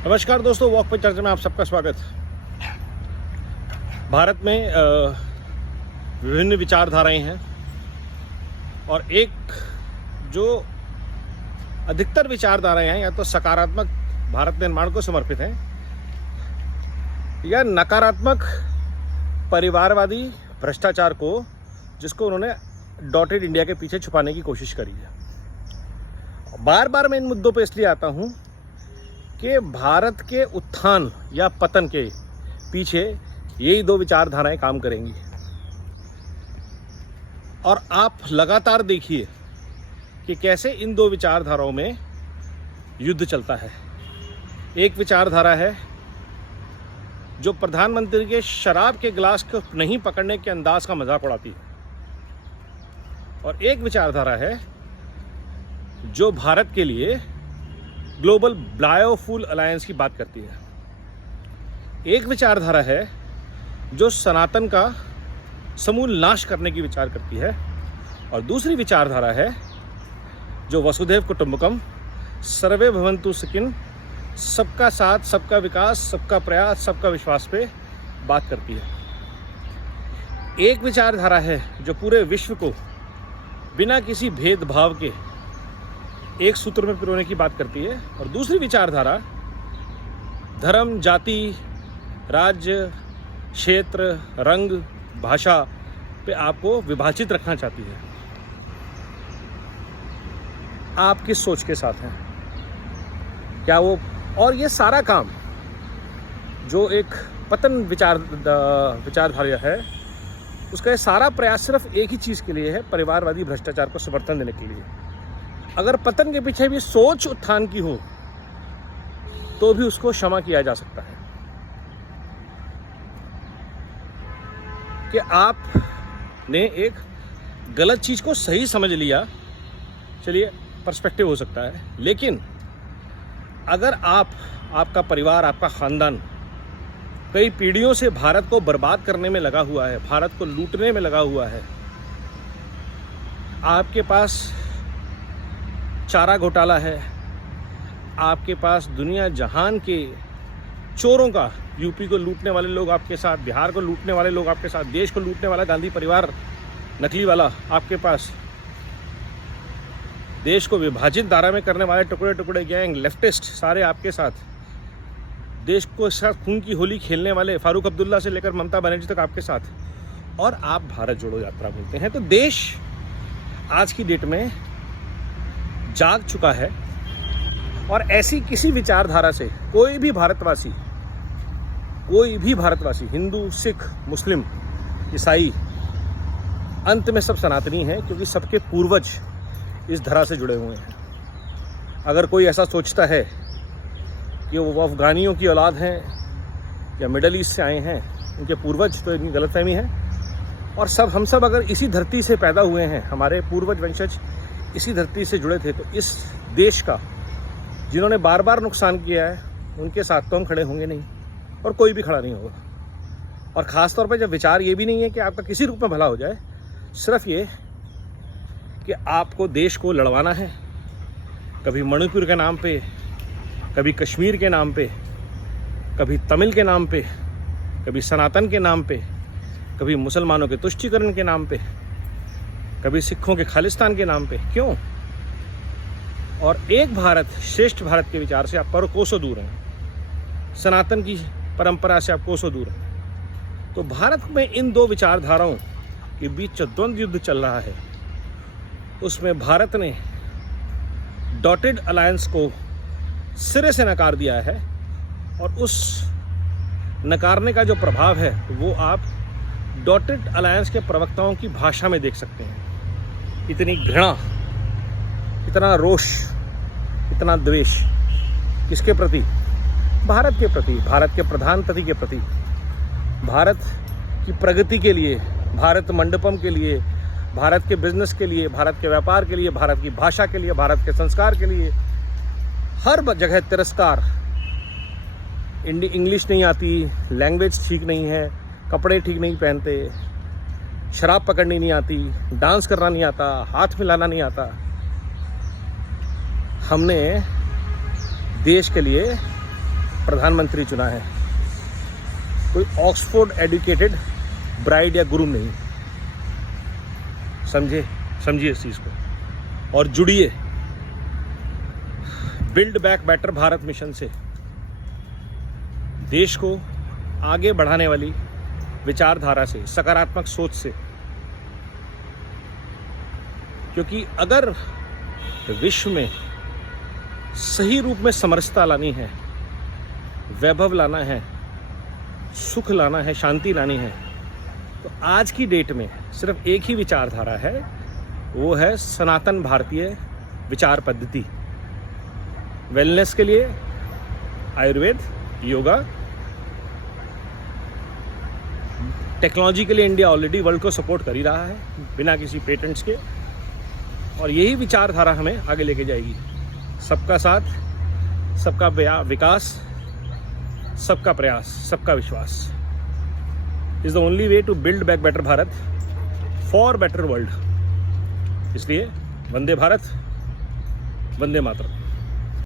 नमस्कार दोस्तों, वॉक पे चर्चा में आप सबका स्वागत। भारत में विभिन्न विचारधाराएं हैं और एक जो अधिकतर विचारधाराएं हैं या तो सकारात्मक भारत निर्माण को समर्पित हैं या नकारात्मक परिवारवादी भ्रष्टाचार को, जिसको उन्होंने डॉटेड इंडिया के पीछे छुपाने की कोशिश करी है। बार बार मैं इन मुद्दों पे इसलिए आता हूँ कि भारत के उत्थान या पतन के पीछे यही दो विचारधाराएं काम करेंगी। और आप लगातार देखिए कि कैसे इन दो विचारधाराओं में युद्ध चलता है। एक विचारधारा है जो प्रधानमंत्री के शराब के गिलास को नहीं पकड़ने के अंदाज का मजाक उड़ाती है, और एक विचारधारा है जो भारत के लिए ग्लोबल बायोफ्यूल अलायंस की बात करती है। एक विचारधारा है जो सनातन का समूल नाश करने की विचार करती है, और दूसरी विचारधारा है जो वसुधैव कुटुंबकम, सर्वे भवन्तु सुखिन, सबका साथ, सबका विकास, सबका प्रयास, सबका विश्वास पे बात करती है। एक विचारधारा है जो पूरे विश्व को बिना किसी भेदभाव के एक सूत्र में पिरोने की बात करती है, और दूसरी विचारधारा धर्म, जाति, राज्य, क्षेत्र, रंग, भाषा पे आपको विभाजित रखना चाहती है। आप किस सोच के साथ हैं? क्या वो, और ये सारा काम जो एक पतन विचारधारा है, उसका ये सारा प्रयास सिर्फ एक ही चीज़ के लिए है, परिवारवादी भ्रष्टाचार को समर्थन देने के लिए। अगर पतन के पीछे भी सोच उत्थान की हो तो भी उसको क्षमा किया जा सकता है कि आपने एक गलत चीज़ को सही समझ लिया। चलिए, पर्सपेक्टिव हो सकता है, लेकिन अगर आपका परिवार, आपका ख़ानदान कई पीढ़ियों से भारत को बर्बाद करने में लगा हुआ है, भारत को लूटने में लगा हुआ है, आपके पास चारा घोटाला है, आपके पास दुनिया जहान के चोरों का, यूपी को लूटने वाले लोग आपके साथ, बिहार को लूटने वाले लोग आपके साथ, देश को लूटने वाला गांधी परिवार नकली वाला आपके पास, देश को विभाजित धारा में करने वाले टुकड़े टुकड़े गैंग, लेफ्टिस्ट सारे आपके साथ, देश को साथ खून की होली खेलने वाले फारूक अब्दुल्ला से लेकर ममता बनर्जी तक आपके साथ, और आप भारत जोड़ो यात्रा बोलते हैं। तो देश आज की डेट में जाग चुका है, और ऐसी किसी विचारधारा से कोई भी भारतवासी, हिंदू, सिख, मुस्लिम, ईसाई, अंत में सब सनातनी हैं, क्योंकि सबके पूर्वज इस धरा से जुड़े हुए हैं। अगर कोई ऐसा सोचता है कि वो अफगानियों की औलाद हैं या मिडल ईस्ट से आए हैं, उनके पूर्वज, तो इनकी गलतफहमी है। और हम सब अगर इसी धरती से पैदा हुए हैं, हमारे पूर्वज वंशज इसी धरती से जुड़े थे, तो इस देश का जिन्होंने बार बार नुकसान किया है, उनके साथ तो हम खड़े होंगे नहीं, और कोई भी खड़ा नहीं होगा। और ख़ास तौर पे जब विचार ये भी नहीं है कि आपका किसी रूप में भला हो जाए, सिर्फ ये कि आपको देश को लड़वाना है, कभी मणिपुर के नाम पे, कभी कश्मीर के नाम पे, कभी तमिल के नाम पे, कभी सनातन के नाम पे, कभी मुसलमानों के तुष्टीकरण के नाम पे, कभी सिखों के खालिस्तान के नाम पे। क्यों? और एक भारत श्रेष्ठ भारत के विचार से आप पर कोसों दूर हैं, सनातन की परंपरा से आप कोसों दूर हैं। तो भारत में इन दो विचारधाराओं के बीच जो द्वंद्व युद्ध चल रहा है, उसमें भारत ने डॉटेड अलायंस को सिरे से नकार दिया है, और उस नकारने का जो प्रभाव है वो आप डॉटेड अलायंस के प्रवक्ताओं की भाषा में देख सकते हैं। इतनी घृणा, इतना रोष, इतना द्वेष किसके प्रति? भारत के प्रति, भारत के प्रधानमंत्री के प्रति, भारत की प्रगति के लिए, भारत मंडपम के लिए, भारत के बिजनेस के लिए, भारत के व्यापार के लिए, भारत की भाषा के लिए, भारत के संस्कार के लिए। हर जगह तिरस्कार, इंग्लिश नहीं आती, लैंग्वेज ठीक नहीं है, कपड़े ठीक नहीं पहनते, शराब पकड़नी नहीं आती, डांस करना नहीं आता, हाथ मिलाना नहीं आता। हमने देश के लिए प्रधानमंत्री चुना है कोई ऑक्सफोर्ड एजुकेटेड ब्राइड या गुरु नहीं। समझिए इस चीज़ को और जुड़िए build back better Bharat mission से, देश को आगे बढ़ाने वाली विचारधारा से, सकारात्मक सोच से। क्योंकि अगर विश्व में सही रूप में समरसता लानी है, वैभव लाना है, सुख लाना है, शांति लानी है, तो आज की डेट में सिर्फ एक ही विचारधारा है, वो है सनातन भारतीय विचार पद्धति। वेलनेस के लिए आयुर्वेद, योगा, टेक्नोलॉजी के लिए इंडिया ऑलरेडी वर्ल्ड को सपोर्ट कर ही रहा है बिना किसी पेटेंट्स के, और यही विचारधारा हमें आगे लेके जाएगी। सबका साथ, सबका विकास, सबका प्रयास, सबका विश्वास is the only way to build back better Bharat for better world. इसलिए वंदे भारत, वंदे मातरम।